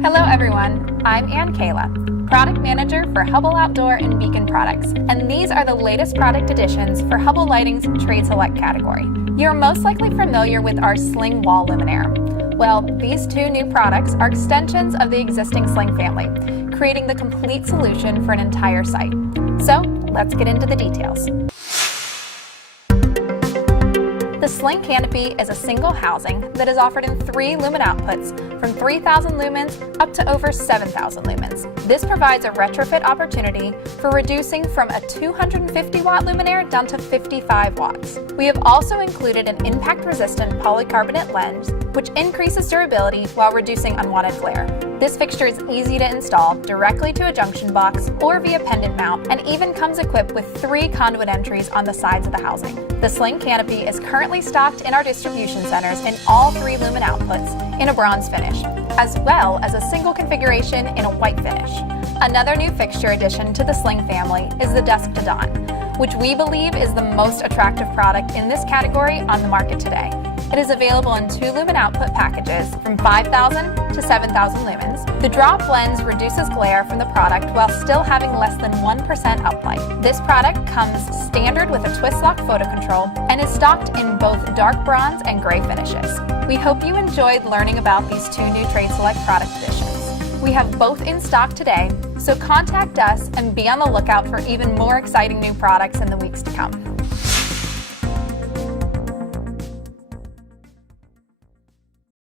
Hello everyone, I'm Ann Kayla, Product Manager for Hubbell Outdoor and Beacon Products, and these are the latest product additions for Hubbell Lighting's tradeSELECT category. You're most likely familiar with our Sling wall luminaire. Well, these two new products are extensions of the existing Sling family, creating the complete solution for an entire site. So, let's get into the details. The Sling Canopy is a single housing that is offered in 3 lumen outputs from 3,000 lumens up to over 7,000 lumens. This provides a retrofit opportunity for reducing from a 250 watt luminaire down to 55 watts. We have also included an impact-resistant polycarbonate lens, which increases durability while reducing unwanted glare. This fixture is easy to install directly to a junction box or via pendant mount, and even comes equipped with 3 conduit entries on the sides of the housing. The Sling Canopy is currently stocked in our distribution centers in all 3 lumen outputs in a bronze finish, as well as a single configuration in a white finish. Another new fixture addition to the Sling family is the Dusk to Dawn, which we believe is the most attractive product in this category on the market today. It is available in 2 lumen output packages from 5,000 to 7,000 lumens. The drop lens reduces glare from the product while still having less than 1% uplight. This product comes standard with a twist lock photo control and is stocked in both dark bronze and gray finishes. We hope you enjoyed learning about these 2 new tradeSELECT product additions. We have both in stock today, so contact us and be on the lookout for even more exciting new products in the weeks to come.